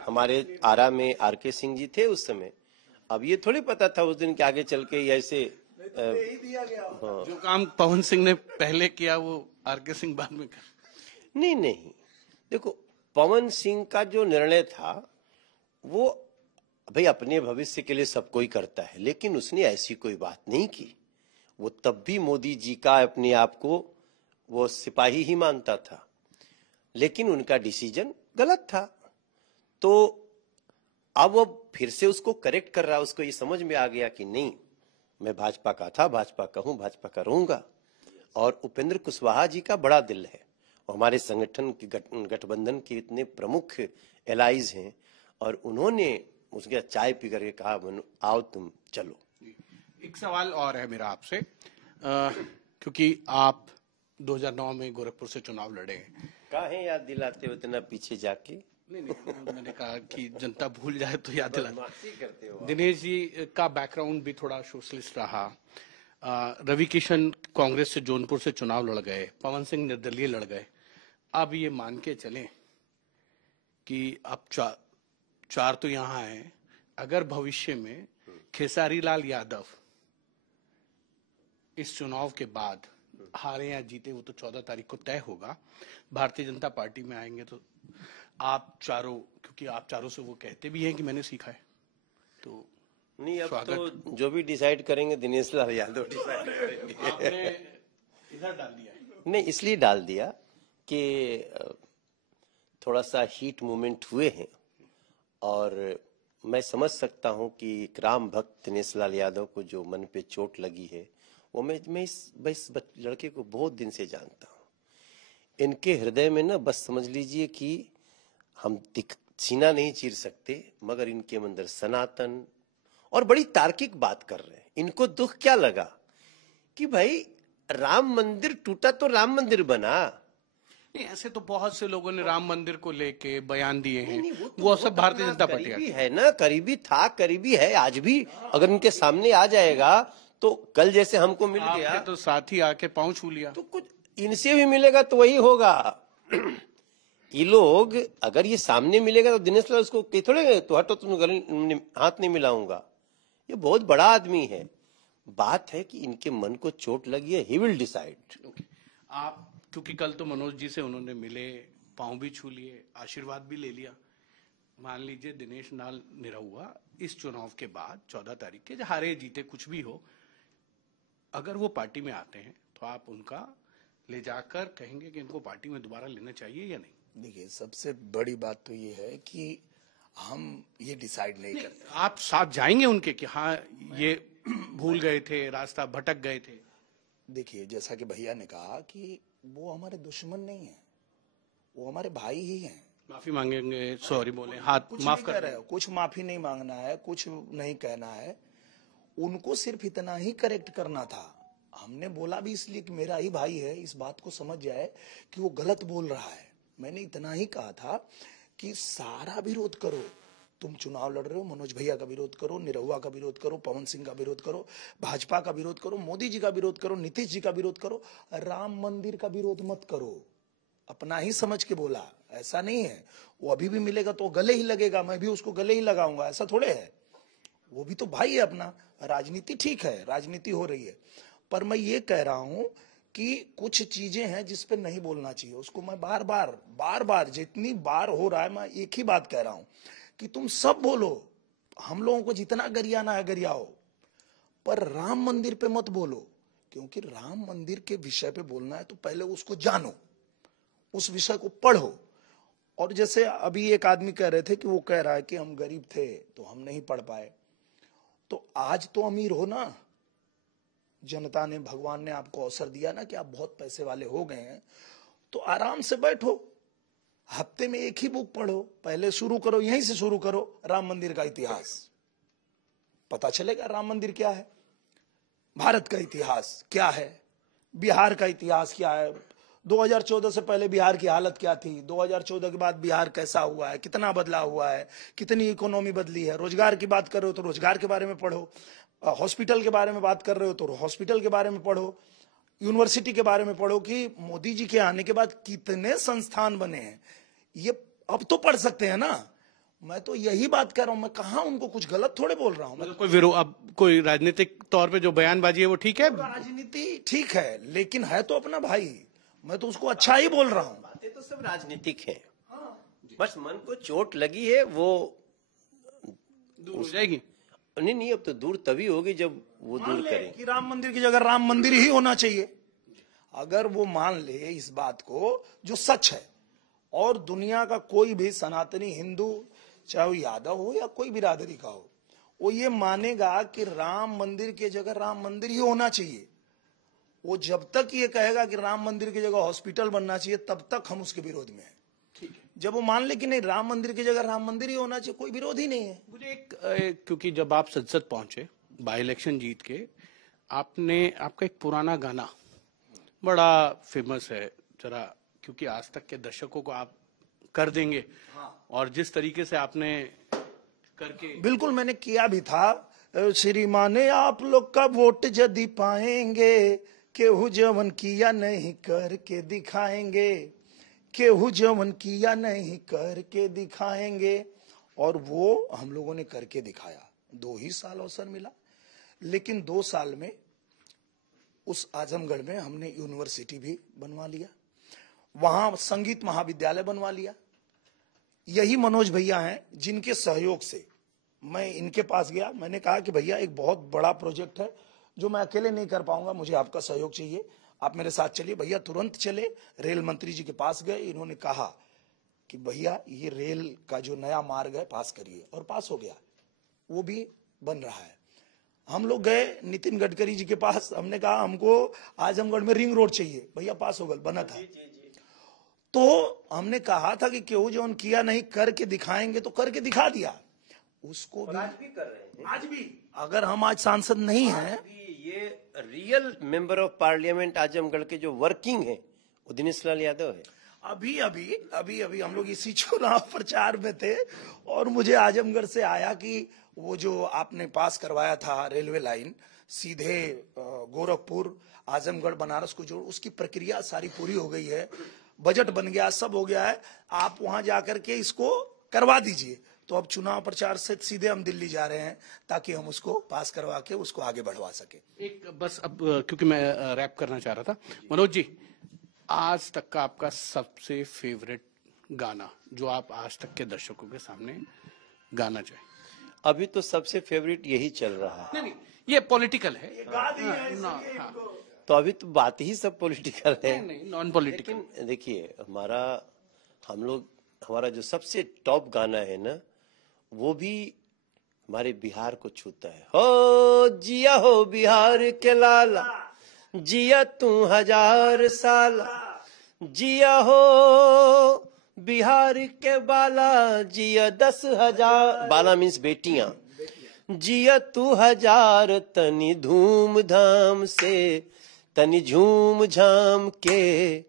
हमारे आरा में आरके सिंह जी थे उस समय। अब ये थोड़ी पता था उस दिन के आगे चल के ऐसे हाँ। जो काम पवन सिंह ने पहले किया वो आरके सिंह बाद में कर। नहीं, देखो पवन सिंह का जो निर्णय था वो भाई अपने भविष्य के लिए सब कोई करता है, लेकिन उसने ऐसी कोई बात नहीं की। वो तब भी मोदी जी का अपने आप को वो सिपाही ही मानता था, लेकिन उनका डिसीजन गलत था। तो अब वो फिर से उसको करेक्ट कर रहा है। उसको ये समझ में आ गया कि नहीं, मैं भाजपा का था, भाजपा का हूं, भाजपा का रहूंगा। और उपेंद्र कुशवाहा जी का बड़ा दिल है। वो हमारे संगठन के गठबंधन के इतने प्रमुख एलाइज हैं, और उन्होंने उसके चाय पी करके कहा आओ तुम चलो। एक सवाल और है मेरा आपसे, क्योंकि आप 2009 में गोरखपुर से चुनाव लड़े हैं। काहे याद दिलाते हो इतना पीछे जाके? नहीं, मैंने कहा कि जनता भूल जाए तो याद दिला करते हो। दिनेश जी का बैकग्राउंड भी थोड़ा सोशलिस्ट रहा। रवि किशन कांग्रेस से जौनपुर से चुनाव लड़ गए, पवन सिंह निर्दलीय लड़ गए। अब ये मान के चलें कि अब चार तो यहाँ हैं, अगर भविष्य में खेसारी लाल यादव इस चुनाव के बाद हारे या जीते, वो तो 14 तारीख को तय होगा, भारतीय जनता पार्टी में आएंगे, तो आप चारों, क्योंकि आप चारों से वो कहते भी हैं कि मैंने सीखा है, तो नहीं, अब तो जो भी डिसाइड करेंगे दिनेश लाल यादव डिसाइड करेंगे। आपने इधर डाल दिया है? नहीं, इसलिए डाल दिया कि थोड़ा सा हीट मूवमेंट हुए हैं, और मैं समझ सकता हूं कि राम भक्त दिनेश लाल यादव को जो मन पे चोट लगी है, वो मैं इस लड़के को बहुत दिन से जानता हूं। इनके हृदय में ना, बस समझ लीजिए कि हम सीना नहीं चीर सकते, मगर इनके अंदर सनातन और बड़ी तार्किक बात कर रहे हैं। इनको दुख क्या लगा कि भाई राम मंदिर टूटा तो राम मंदिर बना। नहीं, ऐसे तो बहुत से लोगों ने राम मंदिर को लेके बयान दिए हैं। नहीं, वो सब भारतीय जनता पार्टी करीबी है ना, करीबी था, करीबी है आज भी। अगर इनके सामने आ जाएगा तो कल जैसे हमको मिल गया, तो साथ ही आके पांव छू लिया, तो कुछ इनसे भी मिलेगा तो वही होगा। ये लोग अगर ये सामने मिलेगा तो दिनेश लाल उसको थोड़े तो हटो, तुम हाथ नहीं मिलाऊंगा। ये बहुत बड़ा आदमी है। बात है कि इनके मन को चोट लगी है, ही विल डिसाइड। आप क्योंकि कल तो मनोज जी से उन्होंने मिले, पांव भी छू लिए, आशीर्वाद भी ले लिया। मान लीजिए दिनेश लाल निरहुआ इस चुनाव के बाद 14 तारीख के, हारे जीते कुछ भी हो, अगर वो पार्टी में आते हैं तो आप उनका ले जाकर कहेंगे कि इनको पार्टी में दोबारा लेना चाहिए या नहीं? देखिए, सबसे बड़ी बात तो ये है कि हम ये डिसाइड नहीं करते। आप साथ जाएंगे उनके कि हाँ ये भूल गए थे, रास्ता भटक गए थे? देखिए, जैसा कि भैया ने कहा कि वो हमारे दुश्मन नहीं है, वो हमारे भाई ही हैं। माफी मांगेंगे, सॉरी बोले, हाथ माफ कर रहे हो? कुछ माफी नहीं मांगना है, कुछ नहीं कहना है। उनको सिर्फ इतना ही करेक्ट करना था। हमने बोला भी इसलिए कि मेरा ही भाई है, इस बात को समझ जाए कि वो गलत बोल रहा है। मैंने इतना ही कहा था कि सारा विरोध करो, तुम चुनाव लड़ रहे हो, मनोज भैया का विरोध करो, निरहुआ का विरोध करो, पवन सिंह का विरोध करो, भाजपा का विरोध करो, मोदी जी का विरोध करो, नीतीश जी का विरोध करो, राम मंदिर का विरोध मत करो। अपना ही समझ के बोला, ऐसा नहीं है। वो अभी भी मिलेगा तो गले ही लगेगा, मैं भी उसको गले ही लगाऊंगा, ऐसा थोड़े है। वो भी तो भाई है अपना। राजनीति ठीक है, राजनीति हो रही है, पर मैं ये कह रहा हूं कि कुछ चीजें हैं जिस पे नहीं बोलना चाहिए। उसको मैं बार बार जितनी बार हो रहा है, मैं एक ही बात कह रहा हूं कि तुम सब बोलो, हम लोगों को जितना गरियाना है गरियाओ, पर राम मंदिर पे मत बोलो। क्योंकि राम मंदिर के विषय पे बोलना है तो पहले उसको जानो, उस विषय को पढ़ो। और जैसे अभी एक आदमी कह रहे थे कि वो कह रहा है कि हम गरीब थे तो हम नहीं पढ़ पाए, तो आज तो अमीर हो ना, जनता ने, भगवान ने आपको अवसर दिया ना कि आप बहुत पैसे वाले हो गए हैं, तो आराम से बैठो, हफ्ते में एक ही बुक पढ़ो, पहले शुरू करो, यहीं से शुरू करो, राम मंदिर का इतिहास, पता चलेगा राम मंदिर क्या है, भारत का इतिहास क्या है, बिहार का इतिहास क्या है, 2014 से पहले बिहार की हालत क्या थी, 2014 के बाद बिहार कैसा हुआ है, कितना बदला हुआ है, कितनी इकोनॉमी बदली है। रोजगार की बात कर रहे हो तो रोजगार के बारे में पढ़ो, हॉस्पिटल के बारे में बात कर रहे हो तो हॉस्पिटल के बारे में पढ़ो, यूनिवर्सिटी के बारे में पढ़ो कि मोदी जी के आने के बाद कितने संस्थान बने हैं, ये अब तो पढ़ सकते हैं ना। मैं तो यही बात कर रहा हूं, मैं कहा उनको कुछ गलत थोड़े बोल रहा हूं। मतलब कोई विरोध, अब कोई राजनीतिक तौर पे जो बयानबाजी है वो ठीक है, राजनीति ठीक है, लेकिन है तो अपना भाई, मैं तो उसको अच्छा ही बोल रहा हूं। बातें तो सब राजनीतिक हैं, बस मन को चोट लगी है वो दूर हो जाएगी। नहीं नहीं, अब तो दूर तभी होगी जब वो दूर करें कि राम मंदिर की जगह राम मंदिर ही होना चाहिए। अगर वो मान ले इस बात को जो सच है, और दुनिया का कोई भी सनातनी हिंदू, चाहे वो यादव हो या कोई बिरादरी का हो, वो ये मानेगा कि राम मंदिर की जगह राम मंदिर ही होना चाहिए। वो जब तक ये कहेगा कि राम मंदिर की जगह हॉस्पिटल बनना चाहिए, तब तक हम उसके विरोध में हैं। ठीक है, जब वो मान ले कि नहीं राम मंदिर की जगह राम मंदिर ही होना चाहिए, कोई विरोध ही नहीं है। मुझे क्योंकि जब आप संसद पहुंचे बाई इलेक्शन जीत के, आपका एक पुराना गाना बड़ा फेमस है, जरा क्योंकि आज तक के दर्शकों को आप कर देंगे। और जिस तरीके से आपने करके, बिल्कुल मैंने किया भी था। श्रीमान आप लोग का वोट यदि पाएंगे, केहू जवन किया नहीं करके दिखाएंगे, केहू जवन किया नहीं करके दिखाएंगे। और वो हम लोगों ने करके दिखाया। 2 ही साल अवसर मिला, लेकिन 2 साल में उस आजमगढ़ में हमने यूनिवर्सिटी भी बनवा लिया, वहां संगीत महाविद्यालय बनवा लिया। यही मनोज भैया हैं जिनके सहयोग से मैं इनके पास गया, मैंने कहा कि भैया एक बहुत बड़ा प्रोजेक्ट है जो मैं अकेले नहीं कर पाऊंगा, मुझे आपका सहयोग चाहिए, आप मेरे साथ चलिए। भैया तुरंत चले, रेल मंत्री जी के पास गए, इन्होंने कहा कि भैया ये रेल का जो नया मार्ग है पास करिए, और पास हो गया, वो भी बन रहा है। हम लोग गए नितिन गडकरी जी के पास, हमने कहा हमको आजमगढ़ में रिंग रोड चाहिए, भैया पास हो गया, बना था। तो हमने कहा था कि केहू जो किया नहीं करके दिखाएंगे, तो करके दिखा दिया। उसको भी आज भी कर रहे हैं। आज भी अगर हम आज सांसद नहीं हैं, ये real member of parliament Azamgarh के जो वर्किंग है वो दिनेश लाल यादव है। अभी अभी हम लोग इसी चुनाव प्रचार में थे, और मुझे आजमगढ़ से आया कि वो जो आपने पास करवाया था रेलवे लाइन सीधे गोरखपुर आजमगढ़ बनारस को जोड़, उसकी प्रक्रिया सारी पूरी हो गई है, बजट बन गया, सब हो गया है, आप वहां जाकर के इसको करवा दीजिए। तो अब चुनाव प्रचार से सीधे हम दिल्ली जा रहे हैं ताकि हम उसको पास करवा के उसको आगे बढ़वा सके। एक बस अब क्योंकि मैं रैप करना चाह रहा था, मनोज जी, आज तक का आपका सबसे फेवरेट गाना जो आप आज तक के दर्शकों के सामने गाना चाहें? अभी तो सबसे फेवरेट यही चल रहा है। नहीं, ये पॉलिटिकल है, तो अभी तो बात ही सब पॉलिटिकल है, नहीं नॉन पॉलिटिकल। लेकिन देखिए हमारा जो सबसे टॉप गाना है ना, वो भी हमारे बिहार को छूता है। हो जिया हो बिहार के लाला, जिया तू 1000 साल, जिया हो बिहार के बाला, जिया 10,000, बाला मीन्स बेटियां, जिया तू 1000, तनी धूम धाम से, तनी झूम झाम के,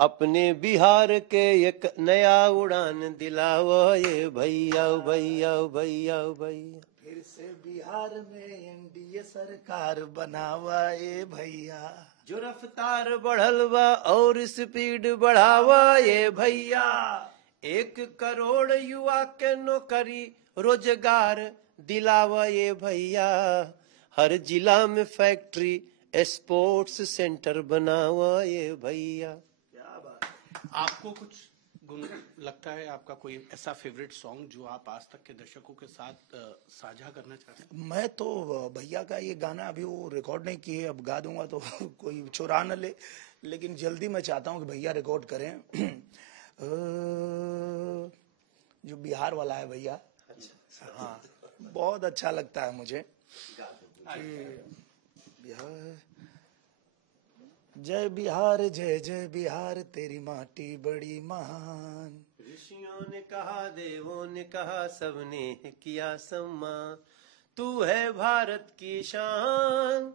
अपने बिहार के एक नया उड़ान दिलावा ये भैया भैया भैया भैया। फिर से बिहार में एनडीए सरकार बनावा ए भैया, जो रफ्तार बढ़ल बा और स्पीड बढ़ावा ये भैया, 1 करोड़ युवा के नौकरी रोजगार दिलावा ये भैया, हर जिला में फैक्ट्री स्पोर्ट्स सेंटर बनावा ये भैया। आपको कुछ गुण लगता है, आपका कोई ऐसा फेवरेट सॉन्ग जो आप आज तक के दर्शकों के साथ साझा करना चाहते हैं? मैं तो भैया का ये गाना अभी वो रिकॉर्ड नहीं किए, अब गा दूंगा तो कोई चुरा न ले, लेकिन जल्दी मैं चाहता हूँ कि भैया रिकॉर्ड करें। जो बिहार वाला है भैया, हाँ बहुत अच्छा लगता है मुझे कि बिहार, जय बिहार जय जय बिहार, तेरी माटी बड़ी महान, ऋषियों ने कहा, देवों ने कहा, सबने किया सम्मान। तू है भारत की शान,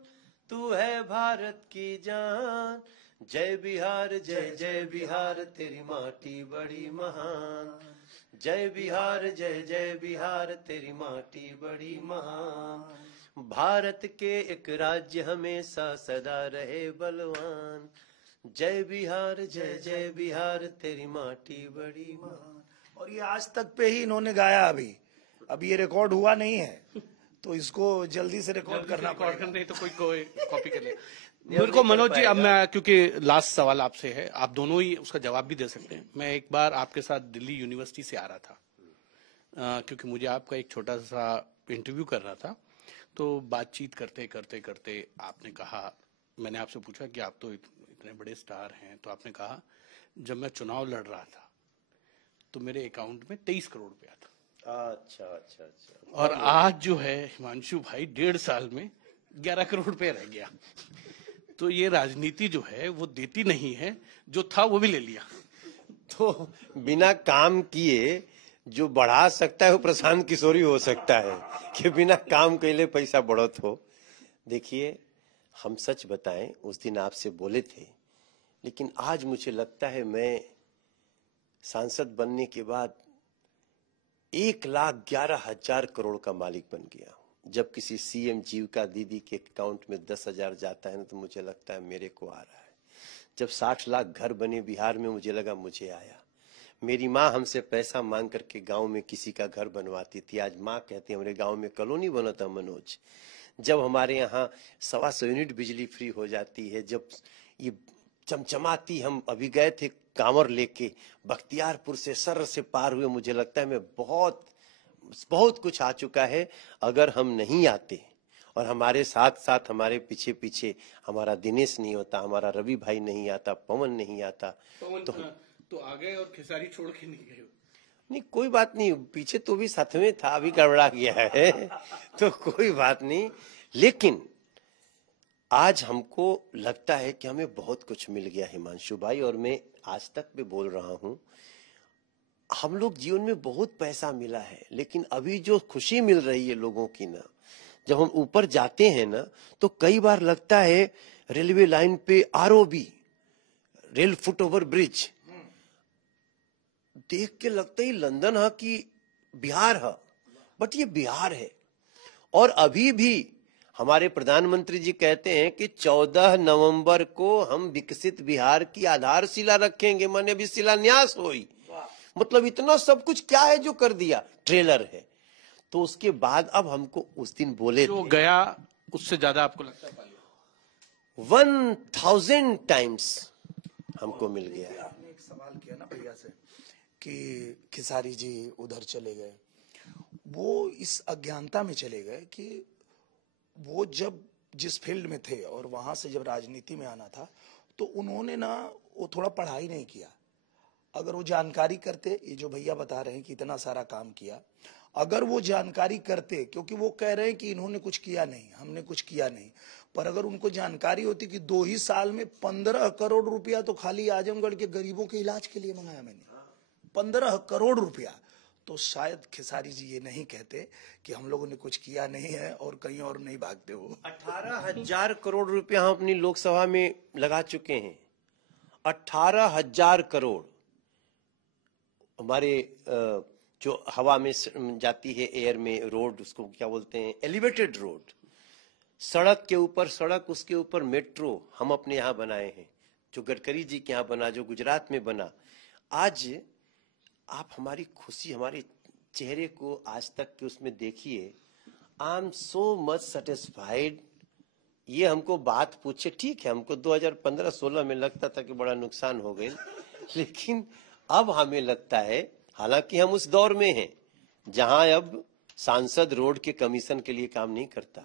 तू है भारत की जान। जय बिहार, जय जय बिहार, तेरी माटी बड़ी महान। जय बिहार, जय जय बिहार, तेरी माटी बड़ी महान। भारत के एक राज्य हमेशा सदा रहे बलवान। जय बिहार, जय जय बिहार, तेरी माटी बड़ी महान। और ये आज तक पे ही इन्होंने गाया। अभी ये रिकॉर्ड हुआ नहीं है, तो इसको जल्दी से रिकॉर्ड करना पड़ेगा, नहीं तो कोई कॉपी कर ले। मेरे को मनोज जी, अब मैं, क्योंकि लास्ट सवाल आपसे है, आप दोनों ही उसका जवाब भी दे सकते हैं। मैं एक बार आपके साथ दिल्ली यूनिवर्सिटी से आ रहा था, क्योंकि मुझे आपका एक छोटा सा इंटरव्यू कर रहा था। तो बातचीत करते करते करते आपने कहा, मैंने आपसे पूछा कि आप तो इतने बड़े स्टार हैं, तो आपने कहा जब मैं चुनाव लड़ रहा था तो मेरे अकाउंट में 23 करोड़ रुपया था। अच्छा अच्छा अच्छा। और आज जो है हिमांशु भाई 1.5 साल में 11 करोड़ रुपए रह गया। तो ये राजनीति जो है वो देती नहीं है, जो था वो भी ले लिया। तो बिना काम किए जो बढ़ा सकता है वो प्रशांत किशोर ही हो सकता है, कि बिना काम के लिए पैसा बढ़त हो। देखिए, हम सच बताएं, उस दिन आपसे बोले थे, लेकिन आज मुझे लगता है मैं सांसद बनने के बाद 1,11,000 करोड़ का मालिक बन गया। जब किसी सीएम जीविका दीदी के अकाउंट में 10,000 जाता है ना, तो मुझे लगता है मेरे को आ रहा है। जब 60 लाख घर बने बिहार में, मुझे लगा मुझे आया। मेरी माँ हमसे पैसा मांग करके गांव में किसी का घर बनवाती थी, आज माँ कहती है हमारे गांव में कॉलोनी बना था मनोज। जब हमारे यहाँ 125 यूनिट बिजली फ्री हो जाती है, जब ये चमचमाती, हम अभी गए थे कांवर लेके बख्तियारपुर से सर से पार हुए, मुझे लगता है मैं बहुत बहुत कुछ आ चुका है। अगर हम नहीं आते और हमारे साथ साथ हमारे पीछे पीछे हमारा दिनेश नहीं होता, हमारा रवि भाई नहीं आता, पवन नहीं आता, तो आ गए और खेसारी छोड़ के नहीं गए। नहीं कोई बात नहीं, पीछे तो भी साथ में था, अभी गड़बड़ा गया है तो कोई बात नहीं। लेकिन आज हमको लगता है कि हमें बहुत कुछ मिल गया हिमांशु भाई, और मैं आज तक भी बोल रहा हूं, हम लोग जीवन में बहुत पैसा मिला है, लेकिन अभी जो खुशी मिल रही है लोगों की ना, जब हम ऊपर जाते हैं ना, तो कई बार लगता है रेलवे लाइन पे ROB, rail foot over bridge देख के लगता ही लंदन है कि बिहार है, बट ये बिहार है। और अभी भी हमारे प्रधानमंत्री जी कहते हैं कि 14 नवंबर को हम विकसित बिहार की आधारशिला रखेंगे, माने अभी शिलान्यास हुई। मतलब इतना सब कुछ क्या है जो कर दिया, ट्रेलर है। तो उसके बाद अब हमको उस दिन बोले जो गया उससे ज्यादा आपको लगता है 1000 टाइम्स हमको मिल गया है। आपने एक सवाल किया ना भैया से कि खेसारी जी उधर चले गए, वो इस अज्ञानता में चले गए कि वो जब जिस फील्ड में थे और वहां से जब राजनीति में आना था, तो उन्होंने ना वो थोड़ा पढ़ाई नहीं किया। अगर वो जानकारी करते, ये जो भैया बता रहे हैं कि इतना सारा काम किया, अगर वो जानकारी करते, क्योंकि वो कह रहे हैं कि इन्होंने कुछ किया नहीं, हमने कुछ किया नहीं, पर अगर उनको जानकारी होती कि 2 ही साल में 15 करोड़ रुपया तो खाली आजमगढ़ के गरीबों के इलाज के लिए मंगाया मैंने, 15 करोड़ रुपया, तो शायद खेसारी जी ये नहीं कहते कि हम लोगों ने कुछ किया नहीं है और कहीं और नहीं भागते वो। 18,000 करोड़ रुपया हम अपनी लोकसभा में लगा चुके हैं। 18,000 करोड़ हमारे जो हवा में जाती है, एयर में, रोड, उसको क्या बोलते हैं, एलिवेटेड रोड, सड़क के ऊपर सड़क, उसके ऊपर मेट्रो हम अपने यहाँ बनाए हैं, जो गडकरी जी के यहाँ बना, जो गुजरात में बना। आज आप हमारी खुशी, हमारे चेहरे को आज तक के उसमें देखिए, I am so much satisfied. ये हमको बात पूछे, ठीक है, हमको 2015-16 में लगता था कि बड़ा नुकसान हो गए, लेकिन अब हमें लगता है, हालांकि हम उस दौर में हैं जहां अब सांसद रोड के कमीशन के लिए काम नहीं करता,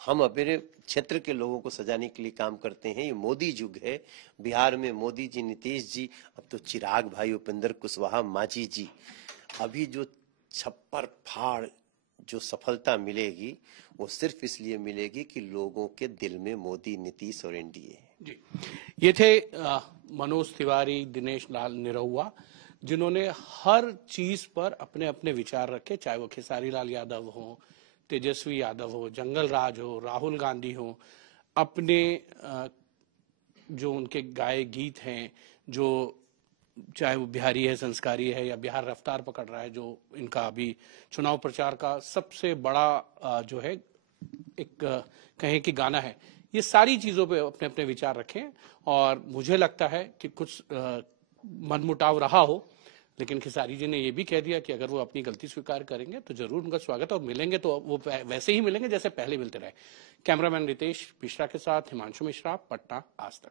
हम अपने क्षेत्र के लोगों को सजाने के लिए काम करते हैं। ये मोदी युग है, बिहार में मोदी जी, नीतीश जी, अब तो चिराग भाई, उपेंद्र कुशवाहा, मांझी जी। अभी जो छप्पर फाड़ जो सफलता मिलेगी, वो सिर्फ इसलिए मिलेगी कि लोगों के दिल में मोदी, नीतीश और एनडीए है। जी, ये थे मनोज तिवारी, दिनेश लाल निरहुआ, जिन्होंने हर चीज पर अपने अपने विचार रखे, चाहे वो खेसारी लाल यादव हो, तेजस्वी यादव हो, जंगल राज हो, राहुल गांधी हो, अपने जो उनके गाए गीत हैं, जो चाहे वो बिहारी है, संस्कारी है, या बिहार रफ्तार पकड़ रहा है, जो इनका अभी चुनाव प्रचार का सबसे बड़ा जो है एक कहें कि गाना है, ये सारी चीजों पे अपने अपने विचार रखें। और मुझे लगता है कि कुछ मनमुटाव रहा हो, लेकिन खिसारी जी ने ये भी कह दिया कि अगर वो अपनी गलती स्वीकार करेंगे तो जरूर उनका स्वागत है, और मिलेंगे तो वो वैसे ही मिलेंगे जैसे पहले मिलते रहे। कैमरामैन रितेश मिश्रा के साथ हिमांशु मिश्रा, पटना, आज तक।